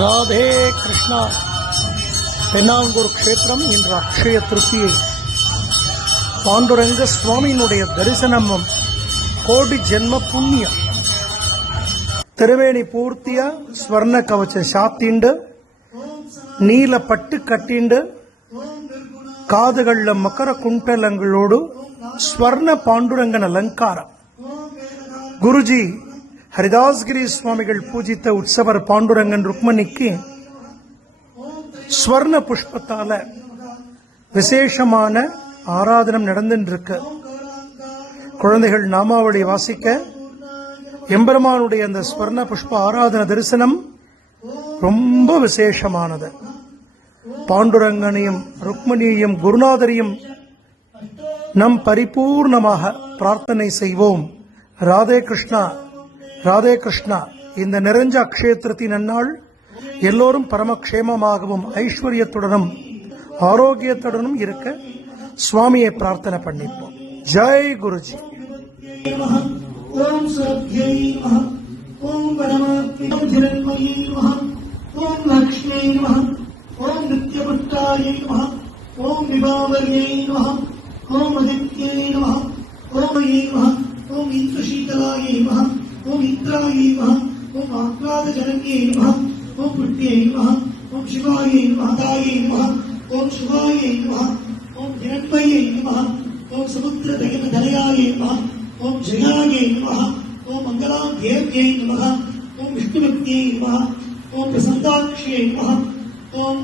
ராதே கிருஷ்ணா. தென்னாங்கூர் க்ஷேத்திரம் இன்று அக்ஷய திருப்தியை. பாண்டுரங்க சுவாமியினுடைய தரிசனமும் கோடி ஜென்ம புண்ணியம். திருவேணி பூர்த்தியா ஸ்வர்ண கவச்ச சாத்திண்டு, நீல பட்டு கட்டிண்டு, காதுகள்ல மக்கர குண்டலங்களோடு ஸ்வர்ண பாண்டுரங்கன் அலங்காரம். குருஜி ஹரிதாஸ்கிரி சுவாமிகள் பூஜித்த உற்சவர் பாண்டுரங்கன் ருக்மணிக்கு ஸ்வர்ண புஷ்பத்தால விசேஷமான ஆராதனம் நடந்துருக்கு. குழந்தைகள் நாமாவளி வாசிக்க எம்பெருமானுடைய அந்த ஸ்வர்ண புஷ்ப ஆராதன தரிசனம் ரொம்ப விசேஷமானது. பாண்டுரங்கனையும் ருக்மணியையும் குருநாதரையும் நம் பரிபூர்ணமாக பிரார்த்தனை செய்வோம். ராதே கிருஷ்ணா, ராதே கிருஷ்ணா. இந்த நிறைஞ்ச அக்ஷேத்திரத்தின் நன்னாள் எல்லோரும் பரமக்ஷேமமாகவும் ஐஸ்வர்யத்துடனும் ஆரோக்கியத்துடனும் இருக்க சுவாமியை பிரார்த்தனை பண்ணிப்போம். ஜெய் குருஜி. ஓம் சத்யை நமः. ஓம் பரமாத்மஜிரண்மயே நமः. ஓம் லக்ஷ்மியே நமः. ஓம் நித்யபுட்டாயை நமः. ஓம் விபாவர்யை நமः. ஓம் அதித்யை நமः. ஓம் யே நமः. ஓம் இந்திரசீதலாயை நமः. ஓம் இந்திராயை நமः. ஓம் ஆக்லாதஜனன்யே நமः. ஓம் புண்ணியை நமः. ஓம் சிவாயை மாதாயை நமः. ஓம் சிவாயை நமः. ஓம் ஜனன்மயே நமः. ஓம் சமுத்திரதயனதனயாயை நமः. ஓம் ஜயாயை நமः. ஓம் மங்களாத்யேயை நமः. ஓம் விஷ்ணுபக்தியை நமः. ஓம் பிரசந்தாட்சியை நமः. ஓம்